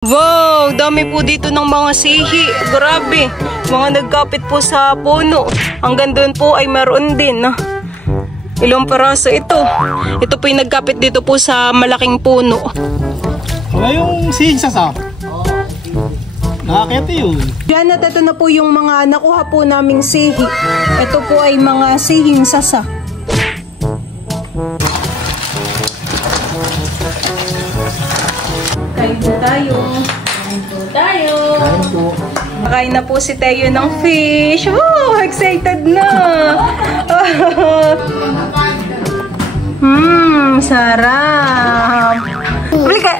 Wow, dami po dito ng mga sihi. Grabe, mga nagkapit po sa puno. Hanggang doon po ay meron din. Ilang peraso ito. Ito po yung nagkapit dito po sa malaking puno. Wala yung sihing sasa. Nakakit yun. Diyan at ito na po yung mga nakuha po naming sihi. Ito po ay mga sihing sasa. Kain po tayo. Kain po tayo. Kain po. Nakain na po si Teo ng fish. Wow, excited na. Sarap. Balik ka.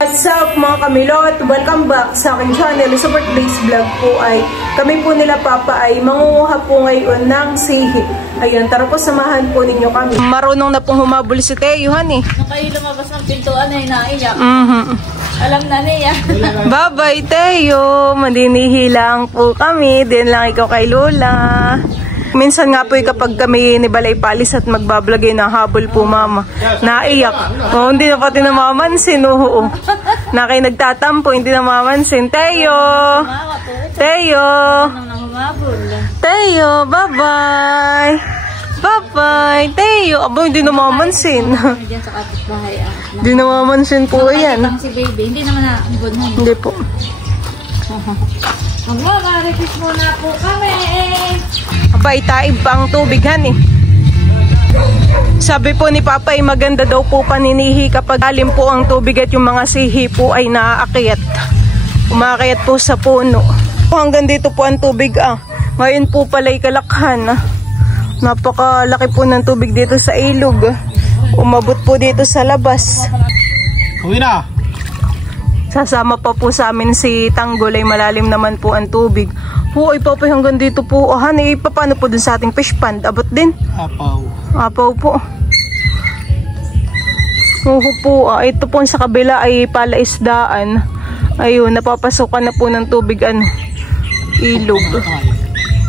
What's up mga kamilot? Welcome back sa aking channel. Sa birthdays vlog po ay kami po nila Papa ay mangunguha po ngayon ng sihi. Ayan, tara po samahan po ninyo kami. Marunong na pong humabol si Teo, honey. Nung kayo lumabas ng pintuan ay naiyak. Alam na niya. Bye-bye, Teo. Maninihi lang po kami. Din lang ikaw kay Lola. Minsan nga po kapag kami ni Balay Palis at magbablogay na habol po mama. Naiyak. Oh, hindi na pati namamansin. Oo. Na kayo nagtatampo, hindi namamansin. Teo! Teo! Teo, bye-bye! Bye-bye! Teo! Aba, hindi namamansin. Diyan sa kapitbahay. Hindi namamansin po yan. Si baby, hindi naman na bunhon. Hindi po. Mag-repeat muna po kami. Aba, itaib pa ang tubig, han eh. Sabi po ni Papa ay maganda daw po paninihi kapag alim po ang tubig at yung mga sihi po ay naaakyat. Umakyat po sa puno. Hanggang dito po ang tubig Ngayon po pala'y kalakhan. Napakalaki po ng tubig dito sa ilog. Umabot po dito sa labas. Uwi na. Sasama pa po sa amin si Tanggol ay malalim naman po ang tubig. Po ay Papa hanggang dito po. Honey, paano po dun sa ating fish pond? Abot din? Apaw. Apaw po. Oo po. Ito po sa kabila ay palaisdaan. Ayun, napapasukan na po ng tubig ilog.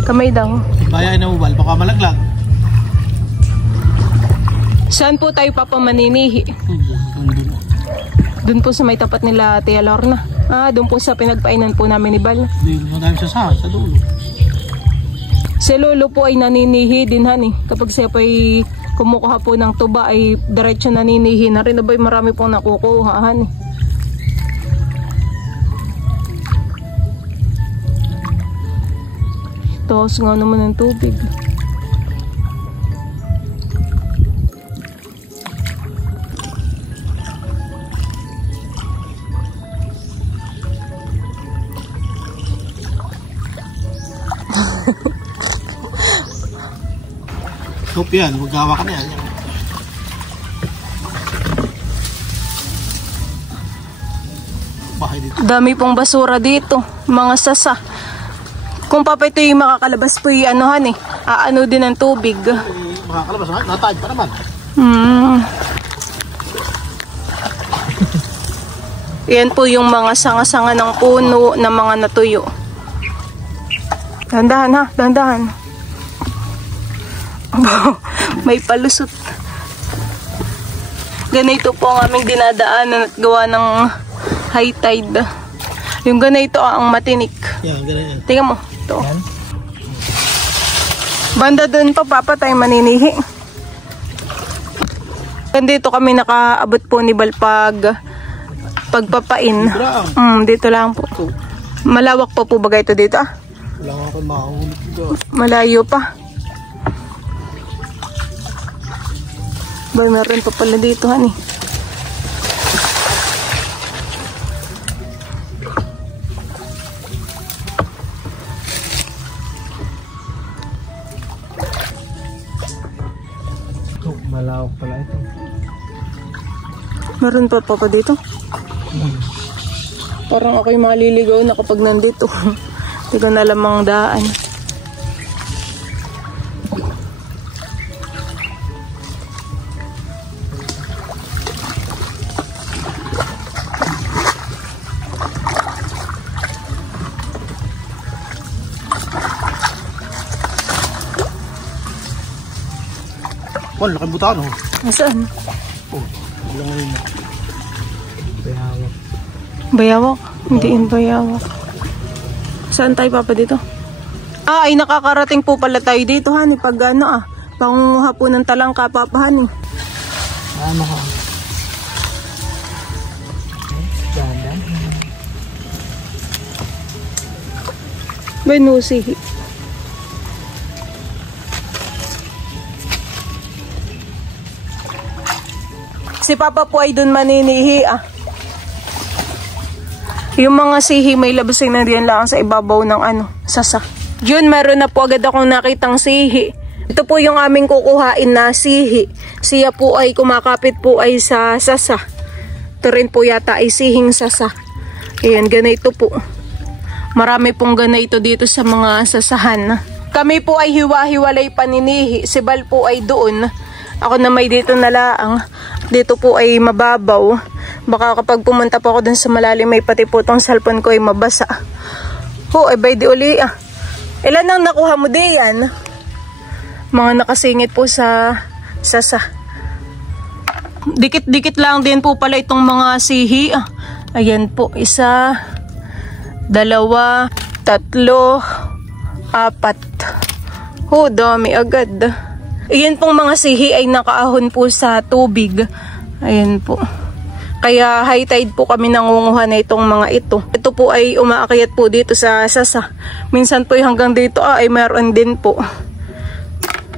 Kamay daw. Bayan na ubal, baka malaglag. Saan po tayo papamaninihi? Doon po sa may tapat nila Tia Lorna. Doon po sa pinagpainan po namin ni Bal. Doon sa dulo. Si Lolo po ay naninihi din, honey. Kapag siya po ay kumukuha po ng tuba ay diretso naninihi na rin. Abay, marami pong nakukuha, honey. Taos nga naman ng tubig. Hope yan, magawa ka na yan. Bahay dito. Dami pong basura dito. Mga sasa. Kung Papa ito yung makakalabas po yung anuhan aano din ng tubig. Makakalabas, natayad pa naman. Yan po yung mga sanga-sanga ng puno na mga natuyo. Dandahan ha, dandahan. May palusot. Ganito po ang aming dinadaanan at gawa ng high tide. Yung ganito ang matinik. Yan, ganyan. Tingnan mo. Ito. Banda doon pa Papa tayo maninihi. Dito kami nakaabot po ni Balpag pagpapain. Dito lang po. Malawak pa po ba ito dito? Wala nga akong makahulog dito. Malayo pa. Bay, meron pa pala dito, honey. Malawak pala ito. Meron pa dito? Parang ako'y maliligaw na kapag nandito. Hindi ko na lamang daan. Wala, laki buta no? Nasaan? Oh, wala nga yun. Bayawak. Bayawak? Hindi in bayawak. Saan tayo papa dito? Ah, ay nakakarating po pala tayo dito, hani. Pag ano pangunguha po ng talangka, papa, hani. Ano ka? Ganda. Benusihi. Si papa po ay dun maninihi Yung mga sihi may labasing na riyan lang sa ibabaw ng sasa. Yun, meron na po agad akong nakitang sihi. Ito po yung aming kukuhain na sihi. Siya po ay kumakapit po ay sa sasa. Ito rin po yata ay sihing sasa. Ayan, ganito po. Marami pong ganito dito sa mga sasahan. Kami po ay hiwa-hiwalay paninihi. Si Bal po ay doon. Ako na may dito na laang. Dito po ay mababaw. Baka kapag pumunta po ako dun sa malalim, may pati po tong cellphone ko ay mabasa. Ay bay di uli Ilan ang nakuha mo diyan? Mga nakasingit po sa sasa. Dikit-dikit lang din po pala itong mga sihi. Ayan po, 1, 2, 3, 4. Dami agad. Ayan pong mga sihi ay nakaahon po sa tubig. Ayan po. Kaya high tide po kami nangunguha na itong mga ito. Ito po ay umaakyat po dito sa sasa. Minsan po hanggang dito ay meron din po.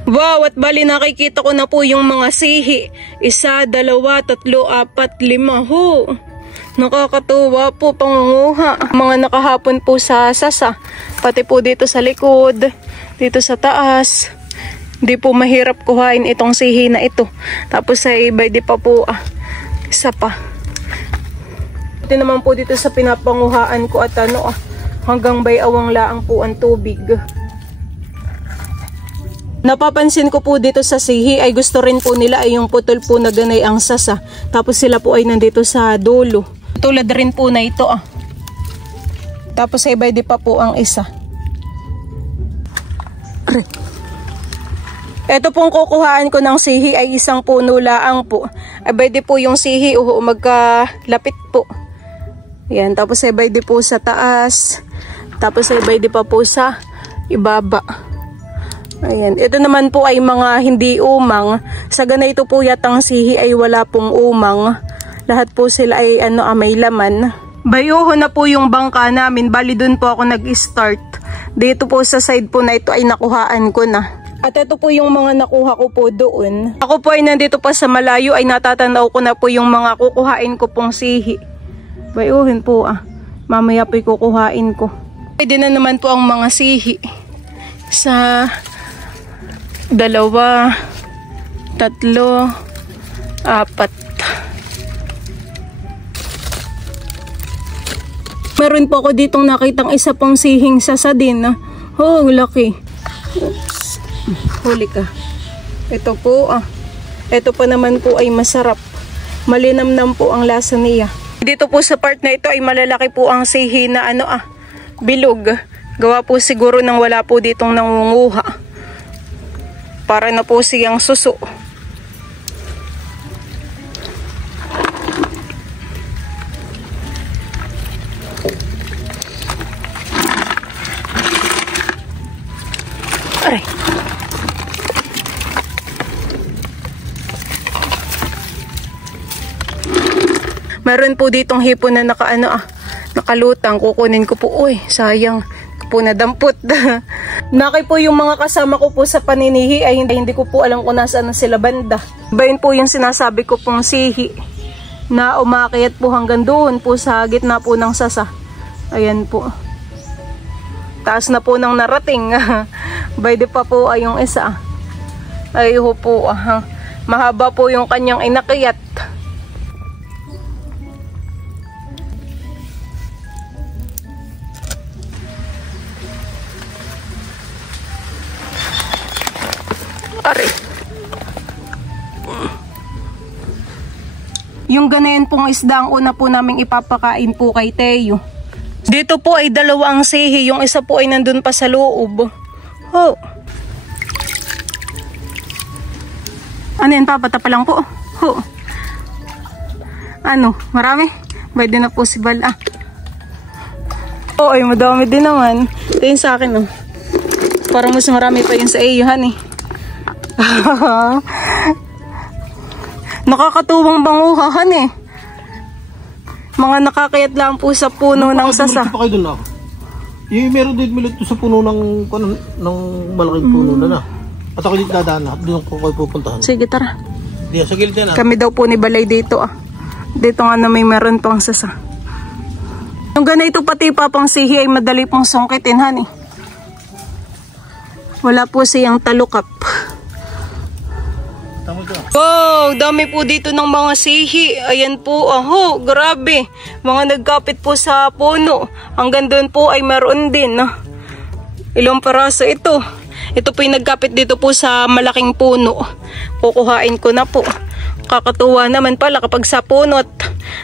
Wow, at bali nakikita ko na po yung mga sihi. 1, 2, 3, 4, 5. Nakakatuwa po pangunguha. Mga nakahapon po sa sasa. Pati po dito sa likod. Dito sa taas. Hindi po mahirap kuhain itong sihi na ito. Tapos ay iba di pa po isa pa. Ito naman po dito sa pinapanguhaan ko at hanggang bayawang laang po ang tubig. Napapansin ko po dito sa sihi ay gusto rin po nila ay yung putol po na ganay ang sasa. Tapos sila po ay nandito sa dulo. Tulad rin po na ito Tapos ay iba di pa po ang isa. Ito pong kukuhaan ko ng sihi ay isang puno laang po. Pwede po yung sihi magkalapit po. Yan, tapos ay pwede po sa taas. Tapos ay pwede pa po sa ibaba. Ayan, ito naman po ay mga hindi umang. Sa ganito po yatang sihi ay wala pong umang. Lahat po sila ay may laman. Bayuho na po yung bangka namin. Bali dun po ako nag-start. Dito po sa side po na ito ay nakuhaan ko na. At ito po yung mga nakuha ko po doon. Ako po ay nandito pa sa malayo ay natatanaw ko na po yung mga kukuhain ko pong sihi. Bayuhin po mamaya po kukuhain ko. Pwede na naman po ang mga sihi. 1, 2, 3, 4. Meron po ako ditong nakitang isa pang sihing sasa din. Laki. Oops. Huli ka. Ito po Ito pa naman po ay masarap. Malinamnam po ang lasa niya. Dito po sa part na ito ay malalaki po ang sihi na bilog. Gawa po siguro nang wala po ditong nangunguha. Para na po siyang suso. Aray. Meron po ditong hipon na nakalutang. Kukunin ko po. Uy, sayang. Po nadampot. Nakay po yung mga kasama ko po sa paninihi ay hindi ko po alam kung nasaan na sila banda. Bayan po yung sinasabi ko pong sihi na umakyat po hanggang doon po sa gitna po ng sasa. Ayan po. Taas na po nang narating. Bayde pa po ay yung isa. Ayun po. Mahaba po yung kanyang inakyat. Ari. Yung ganayan pong isda ang una po naming ipapakain po kay Teo. Dito po ay 2 ang sihi. Yung isa po ay nandun pa sa loob. Ano yan, papatapa lang po. Ho. Ano, marami? Pwede na po si Bala. Oo, ay madami din naman. Ito yung sa akin, oh. Parang mas marami pa yun sa iyo, honey. Nakakatuwang banguhahan eh. Mga nakakayat lang po sa puno ng sasa. Pa kayo doon ako. Yung meron din milit sa puno ng malaking puno na. At ako dito dadaan na. Doon ko kayo pupuntahan. Sige, tara. Di, sa gilid yan. Kami daw po ni Balay dito ah. Dito nga na may meron pang sasa. Yung ganito pati papang sihi ay madali pong sungkitin, honey. Wala po siyang talukap. Wow, dami po dito ng mga sihi. Ayan po, aho, grabe. Mga nagkapit po sa puno. Hanggang doon po ay meron din. Ilang peraso ito. Ito po yung nagkapit dito po sa malaking puno. Kukuhain ko na po. Kakatuwa naman pala kapag sa puno at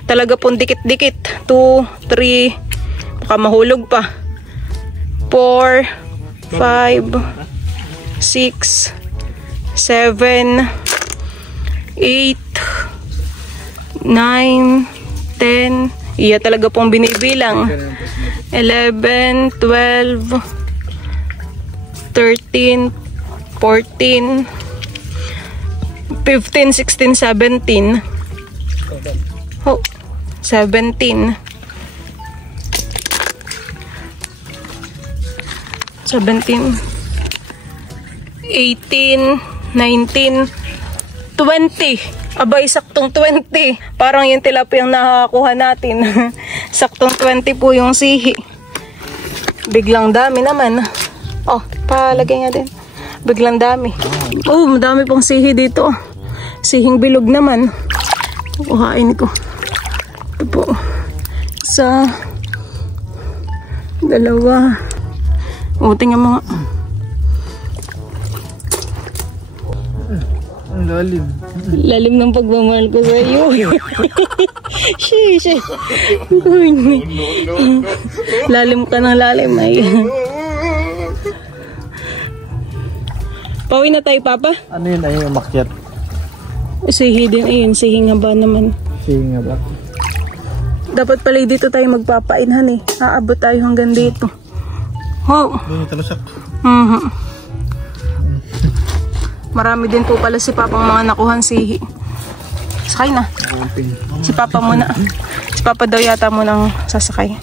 talaga pong dikit-dikit. 2, 3, baka mahulog pa. 4, 5, 6, 7, 8, 9, 10. Iya talaga pong binibilang. 11, 12, 13, 14, 15, 16, 17. Oh, 17. 17, 18, 19, 20. Abay, saktong 20. Parang yung tilapia yung nakakuha natin. Saktong 20 po yung sihi. Biglang dami naman. Oh, palagay nga din. Biglang dami. Oh, madami pong sihi dito. Sihing bilog naman. Kuhain ko. Ito po. Isa. Dalawa. O, tingnan mga. Ang lalim. Lalim ng pagmamahal ko sa iyo. Sheesh. Lalim ka ng lalim ay. Pauwi na tayo, Papa? Ano yun ay umakyat? Sihi din ayun. Sihing haba naman. Sige nga ba? Dapat pala dito tayo magpapainhan eh. Aabot tayo hanggang dito. Oh. Doon yung talasak. Marami din po pala si Papang mga nakuhan sihi. Sakay na. Si Papa muna. Si Papa daw yata munang sasakay.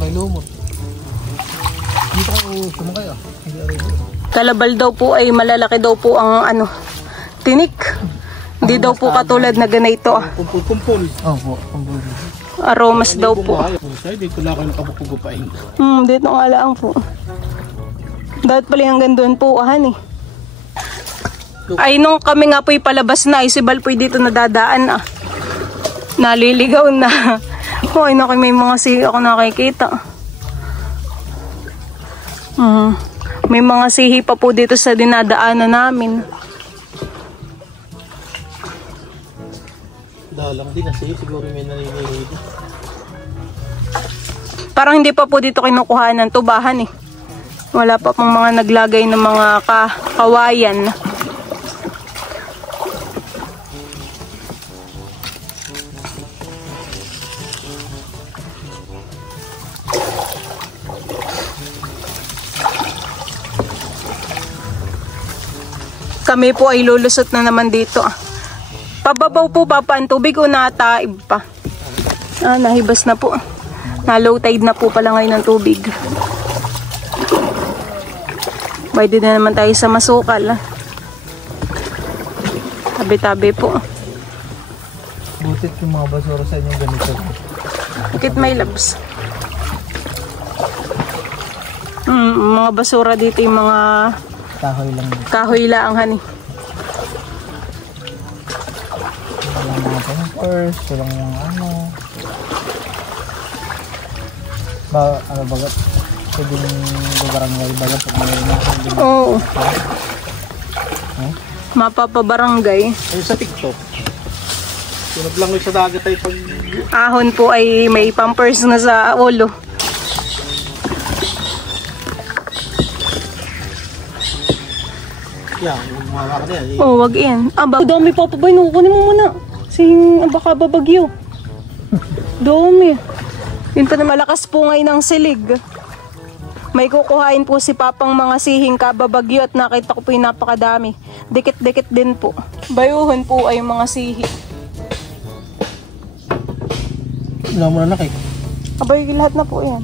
May lumot. Dito ako sumakay ah. Kalabal daw po ay malalaki daw po ang ano, tinik. Hindi daw po katulad na ganito ah. Kumpul. Opo, kumpul. Aromas daw po. Dito lang ako nakapupugupain. Dito nga lang po. Dapat pala hanggang doon po ahan eh. Ay nung kami nga po'y palabas na, si Bal po'y dito nadadaan ah. Naliligaw na. Hoy, naku, may mga sihi ako nakikita. May mga sihi pa po dito sa dinadaanan namin. Dalang din kasi siguro may naninihid. Parang hindi pa po dito kinukuha ng tubahan eh. Wala pa pong mga naglagay ng mga kawayan. Kami po ay lulusot na naman dito ah. Pababaw po Papa ang tubig o nataib pa? Nahibas na po. Na low tide na po pala ngayon ng tubig. Pwede na naman tayo sa masukal. Tabi-tabi po. Butit yung mga basura sa inyong ganito. Bakit may labs? Mga basura dito yung mga Kahoy lang. kahoy lang hani. Walang mga pampers, walang yung ano. Ano bagat? Pwedeng barangay bagat pag may nakan din. Oo. Mapapabarangay. Ay, sa TikTok. Pinaglangoy sa dagat ay pag... Ahon po ay may pampers na sa ulo. Yan, mga ka yan. Oh, wag yan. Dami pa ba? Kunin mo muna. Sing baka babagyo. Dami. Yun pa na malakas po ngayon ng silig. May kukuhain po si Papang mga sihing kababagyo at nakita ko po yung napakadami. Dikit-dikit din po. Bayuhan po ay yung mga sihi. Wala mo na nakik. Abay, lahat na po yan.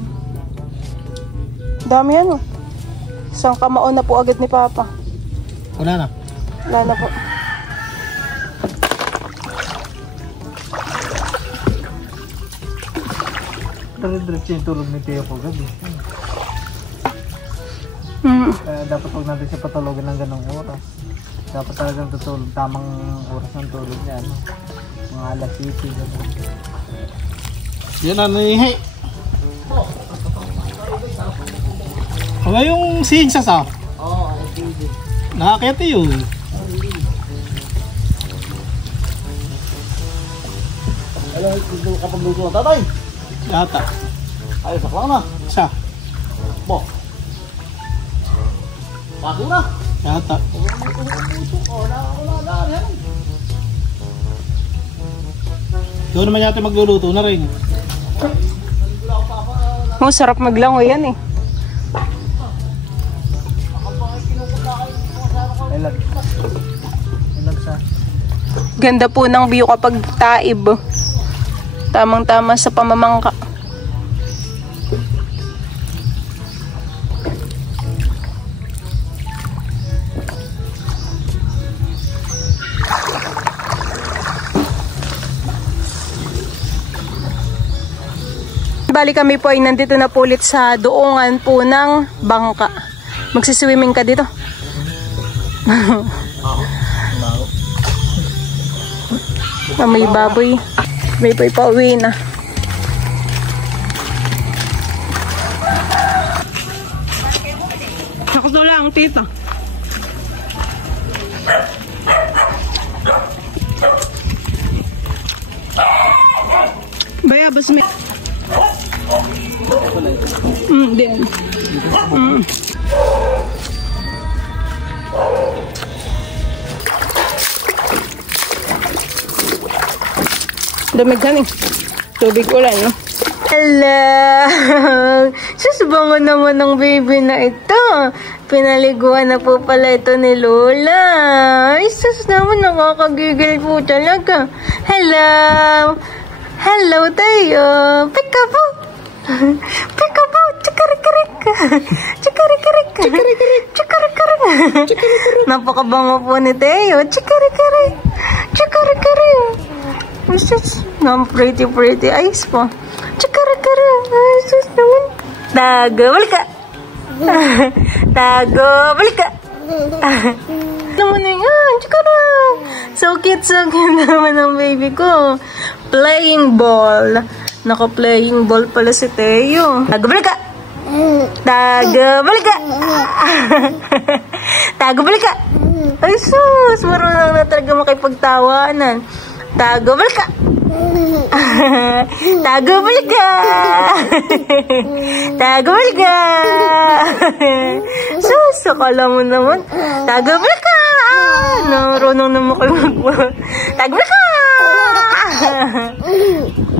Dami yan oh. Isang kamao na po agad ni Papa. Wala na. Wala na po. Diretso yung tulog ni Teo po gabi. Kaya dapat huwag natin siya patulogin ng ganong oras. Dapat talagang tutulog. Tamang oras ng tulog niya. No? Mga alas 7. Yan ano yung hey. Wala yung sihing sasa. Oo, nakakita yun. Alam mo kapag luto na tatay? Yata. Ayos ako lang na. Siya. Bo. Bago na. Yata. Ikaw naman yata magluluto na rin. Oh, sarap maglangoy yan eh. Ganda po ng view kapag taib. Tamang-tama sa pamamangka. Bali kami po ay nandito na po ulit sa doongan po ng bangka. Magsiswimming ka dito? May baboy. May baboy pa uwi na. Ako daw lang, tito. Bayabas may... Din. Damig ka tubig ulan, no? Hello! Susubangan naman ng baby na ito. Pinaliguan na po pala ito ni Lola. Ay, sus naman, nakakagigil po talaga. Hello! Hello tayo! Pika-po! Pika-po! Chikarikirik! Chikarikirik! Chikarikirik! Chikarikirik! Napakabango po ni Teo. Chikarikirik! Chikarikirik! Ay, sus! Pretty eyes po. Chikarikirik! Ay, sus naman! Tago! Balik ka! Tago! Balik ka! Naman na yan! Chikarik! So cute naman ang baby ko. Playing ball. Naka-playing ball pala si Teo. Tago, balik ka! Tago, balik ka! Tago, balik ka! Ay, sus! Marunong na talaga makipagtawanan. Tago, balik ka! Tago, balik ka! Tago, balik ka! Sus, akala mo naman. Tago, balik ka! Marunong naman kayo mag- Tago, balik ka!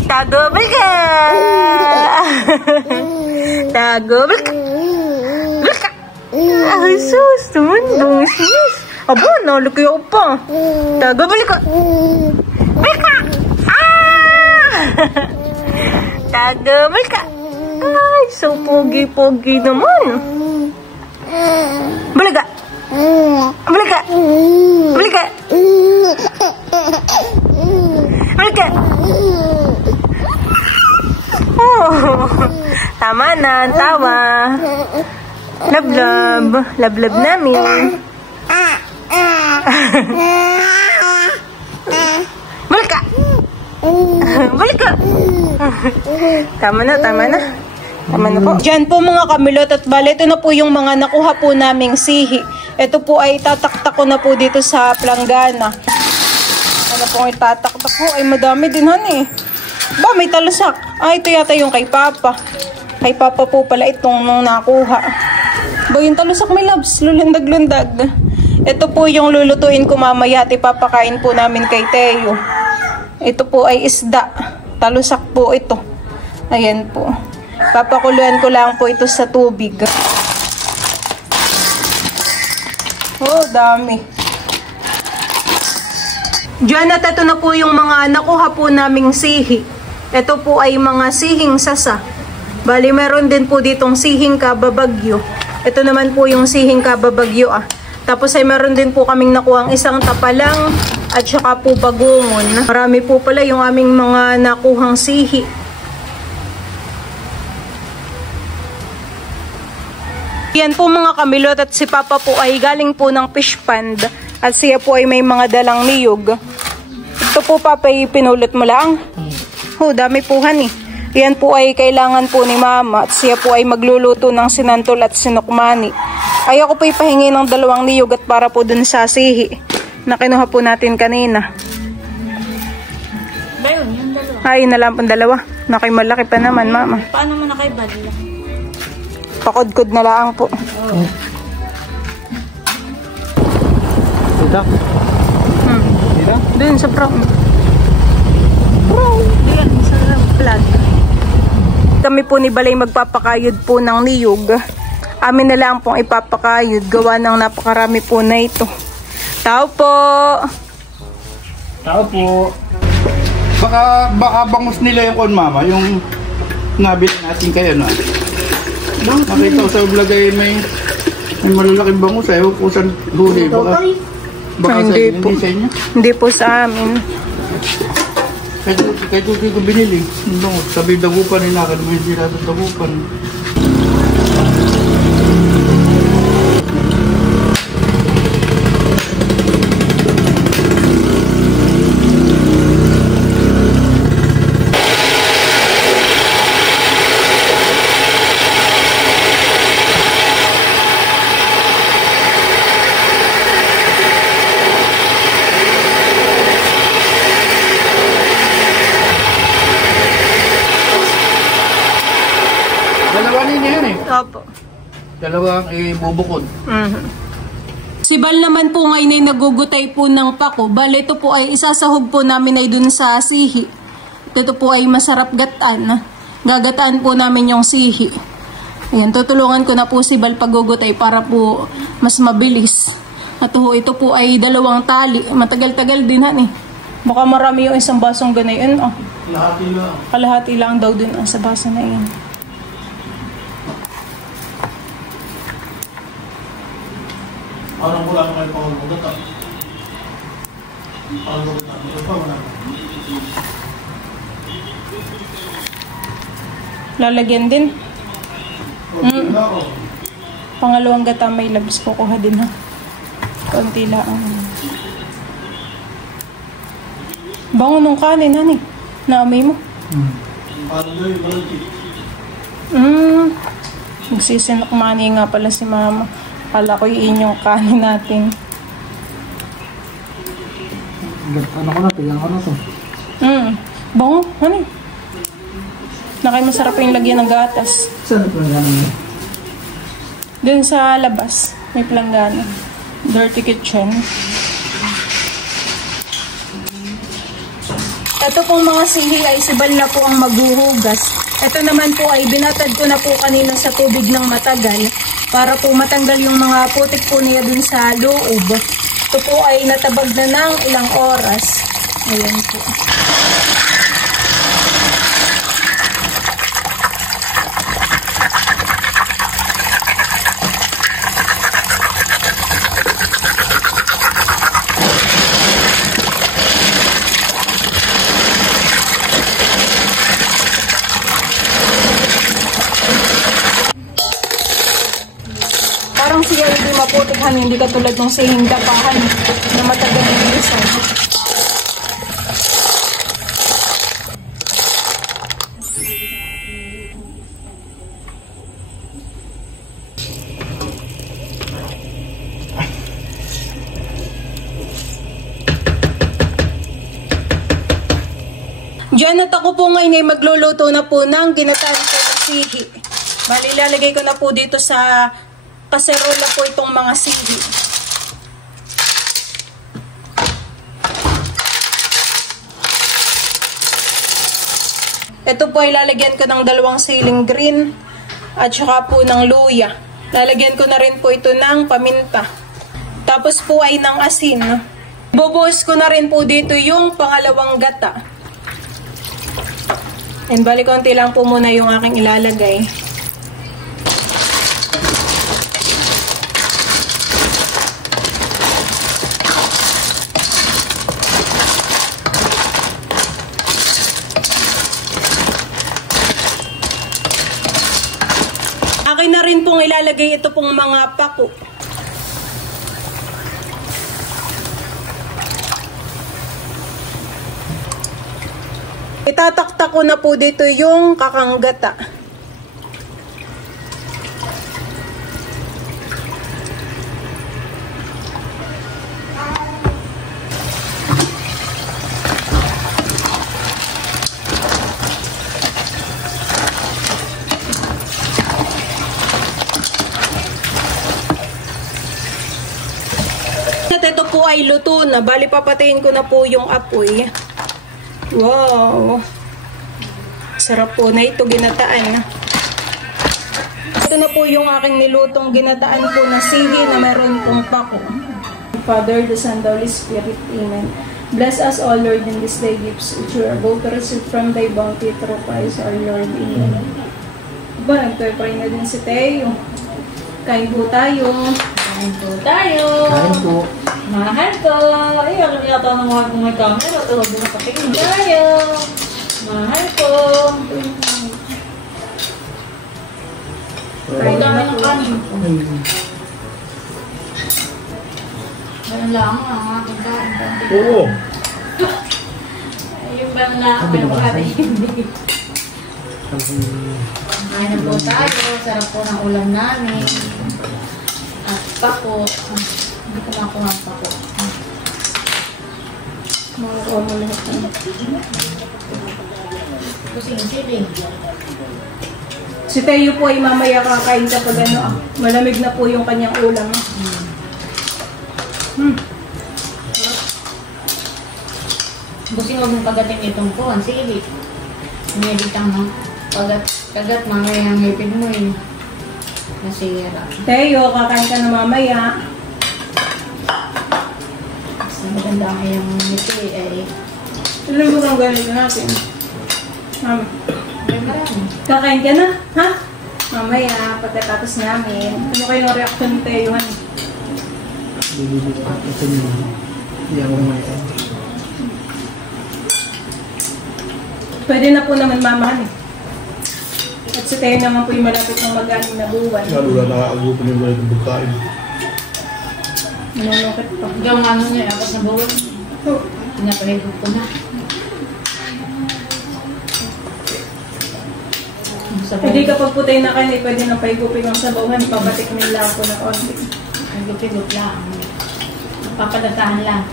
Tago, balik ka! Tago, balik ka! Balik ka! Ay, sus! Naman, bungis. Aba, nalaki ako pa. Tago, balik ka! Balik ka! Tago, balik ka! Ay, so pogi-pogi naman. Balik ka! Balik ka! Balik ka! Balik ka! Oh, tama na, tawa. Love-love. Love-love namin. Balik ka! Balik ka! Tama na, tama na. Tama na po. Diyan po mga kamilot at bale, ito na po yung mga nakuha po naming sihi. Ito po ay tataktak ko na po dito sa planggana. Ano pong itataktak ko? Ay, madami din, honey. Ba, may talusak. Ay, ito yata yung kay Papa. Kay Papa po pala itong nung nakuha. Ba, yung talusak, may loves. Lulundag-lundag. Ito po yung lulutuin ko mamaya at ipapakain po namin kay Teo. Ito po ay isda. Talusak po ito. Ayan po. Papakuluan ko lang po ito sa tubig. Oh, dami. Diyan at ito na po yung mga nakuha po naming sihi. Ito po ay mga sihing sasa. Bali, meron din po ditong sihing kababagyo. Ito naman po yung sihing kababagyo Tapos ay meron din po kaming nakuhang isang tapalang at saka po bagungon. Marami po pala yung aming mga nakuhang sihi. Yan po mga kamilot at si Papa po ay galing po ng fish pond at siya po ay may mga dalang niyog. Ito po Papa ay pinulot mo lang. Dami po hani. Yan po ay kailangan po ni Mama at siya po ay magluluto ng sinantol at sinukmani. Ay ako po ipahingi ng 2 niyog at para po dun sa sihi na kinuha po natin kanina. Bayon, yung 2. Ay, na lang pang 2. Nakimalaki pa naman, Mama. Paano mo nakaibali? Pakod-kod na lang po. Ito? Ito? Doon sa brown. Diyan, sa vlog. Kami po ni Balay magpapakayod po ng niyog. Amin na lang pong ipapakayod. Gawa ng napakarami po na ito. Tao po! Tao po! Baka bangus nila yung Mama, yung nabili natin kayo na. Nakita ko sa vlog ay may malalaking bangus ay kung saan huli. Baka hindi po. Sa inyo? Hindi po sa amin. Kahit hindi ko binili. Sabi dagupan nila, kan may hindi natin dagupan. Opo. 2 ang ibubukod. Si Bal naman po ngayon ay nagugutay po ng pako. Bale, ito po ay isasahog po namin ay dun sa sihi. Ito po ay masarap gataan. Gagataan po namin yung sihi. Ayan, tutulungan ko na po si Bal paggugutay para po mas mabilis. At ito po ay 2 tali. Matagal-tagal din Baka marami yung isang basong ganayon. Kalahati lang. Kalahati lang daw dun sa baso na yun. Anong wala kayo pangulugat Pangulugat Ito pa wala. Lalagyan din. Pangalawang gata may labis kukuha din Konti lang. Bango nung kanin Naamoy mo. Nagsisinukmani nga pala si Mama. Kala ko yung inyong kanin natin. Ano ko na? Pilang ko na to. Bango, masarap yung lagyan ng gatas. Saan po na gano'n? Dun sa labas, may planggana. Dirty kitchen. Ito pong mga sihi ay si Bal na po ang maghuhugas. Ito naman po ay binatad ko na po kanina sa tubig ng matagal para po matanggal yung mga putik po niya dun sa loob. Ito po ay natabag na ng ilang oras. Ayan po. Parang siya hindi maputikhan, hindi katulad ng sihing dapahan na matagal ng isa. Yan, at ako po ngayon ay magluluto na po ng ginataan ko na sihi. Bali, lalagay ko na po dito sa kaserola po itong mga sihi. Ito po ay lalagyan ko ng 2 siling green at saka po ng luya. Lalagyan ko na rin po ito ng paminta. Tapos po ay ng asin. Bubuhos ko na rin po dito yung pangalawang gata. And bali konti lang po muna yung aking ilalagay. Akin na rin pong ilalagay ito pong mga pako. Itataktak ko na po dito yung kakanggata. At ito po ay luto na. Bali, papatayin ko na po yung apoy. Wow! Sarap po na ito, ginataan. Ito na po yung aking nilutong ginataan po na sihi na meron pong pako. Father, the Son, the Holy Spirit. Amen. Bless us, O Lord, in this day gifts which we are about to receive from Thy bounty through Christ our Lord. Amen. Ba, nagpapray na din si Teo. Kain po tayo. Kain po tayo. Kain po. Mahal ko. Ay, ako niyata ng mahal kong may camera. Tulog na patingin tayo. Mahal ko. Ay, dami ng kanin ko. Ganun lang ang aking kain. Oo. Ayun ba na ako hindi. Kain na po tayo. Sarap po ng ulam namin. At pako. Hindi ko makuha ang pako. Makuha mo lahat na. Kusing-siling. Si Teo po ay mamaya kakain kapag malamig na po yung kanyang ulam. Busing huwag mong pagating itong po. Ang sili. Hinilitang mo. Kagat mamaya ang ngipin mo eh. Nasira. Teo, kakain ka na mamaya. Mas maganda ang iyong ngipin eh. Tuloy mo kang galing natin. Mami. May marami. Kakain ka na, ha? Mamaya, pagkatapos namin. Ano kayo ng reaction ni Teo? Bibili pa ito nyo. Hindi ako may Pwede na po naman mamahan eh. At si Teo naman po yung malapit ng mag-aning na buwan. Lalo na nakaagupan yung ganitong pagkain. Nanunokit pa. Yung ano niya, ako sa bawal. Oh. Pinapahigog ko na. Hindi kapag putay na kanin, pwede nang paigupin ang sabawan. Pabatik nila ako na konti. Ang gupi-gup lang. Papadatahan lang.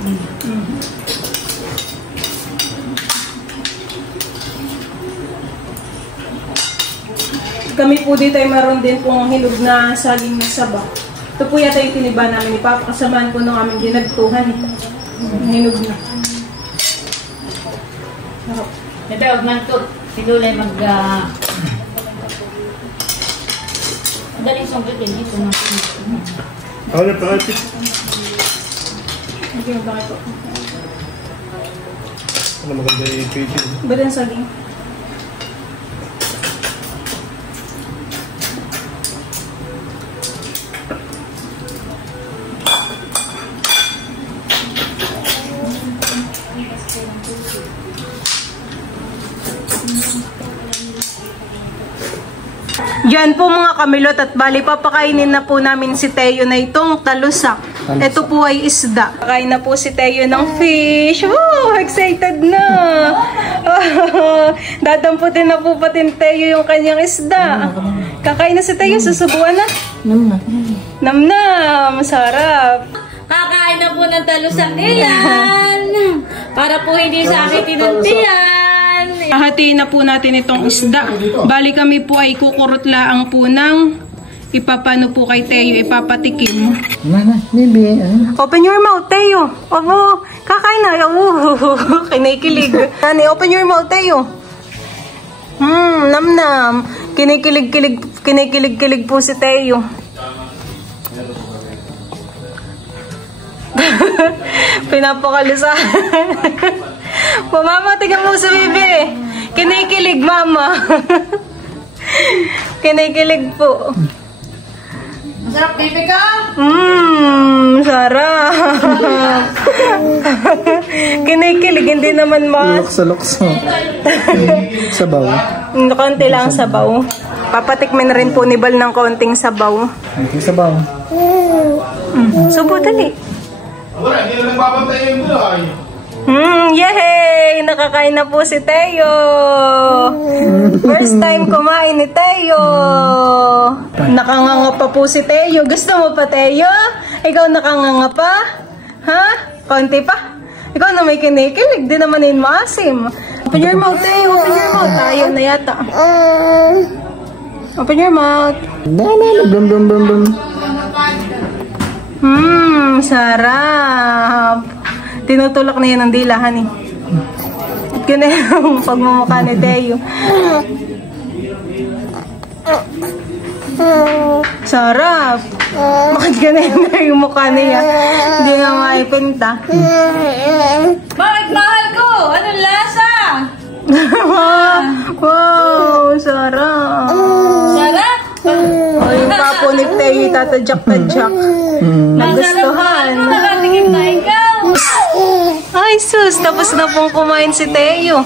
Kami po dito ay meron din pong hinog na saging na saba. Ito po yata yung tiniba namin ni Papa. Kasamaan po nung aming ginagtuhan. Hinog na. Sarap. Ito, huwag man ko. Si Lulay mag... Madaling sungkitin dito. Ako na pa-artist. Hindi yung bakit po. Ano maganda yung pagkain? Ba't yung saging? Yan po mga kamilot at bali papakainin na po namin si Teo na itong talusak. Ito po ay isda. Kakain na po si Teo ng fish. Oh, excited na. Dadamputin na po pati ni Teo yung kanyang isda. Kakain na si Teo, susubuan na. Nam-nam, sarap. Kakain na po ng talusak. Ayan! Para po hindi sa akin tinantiyan. Hahatiin na po natin itong isda. Bali kami po ay kukurot laang po ng ipapano po kay Teo, ipapatikim. Mana, baby. Open your mouth, Teo. Opo, kakain na. Kinikilig. Hani, open your mouth, Teo. Nam-nam. Kinikilig po si Teo. Pinapakalisa. Mama, tignan mo sa bibi. Kinikilig, mama. Kinikilig po. Masarap, baby ka? Sarap. Kinikilig, hindi naman Lukso. Sabaw. Konti lang sabaw. Papatikmin rin po ni Bal ng konting sabaw. Sabaw. Subo, dali. Wala, hindi na nagbabantay yung gulay. Yehey! Nakakain na po si Teo. First time kumain ni Teo. Nakanganga pa po si Teo. Gusto mo pa, Teo? Ikaw nakanganga pa? Ha? Konti pa? Ikaw na may kinikilig. Di naman yun maasim. Open your mouth, Teo. Open your mouth. Ayaw na yata. Open your mouth. Bum. Sarap. Tinutulak na yan ang dila, honey. At ganyan yung pagmumukha ni Teo. Sarap. Bakit ganyan na yung mukha niya? Hindi nga maipinta. Bakit mahal ko? Anong lasa? Wow, sarap. Sarap? O, yung kapo ni Teo, tatadyak-tadyak. Nagustuhan. Nakatikim na ikaw. Ay, sus. Tapos na pong kumain si Teo.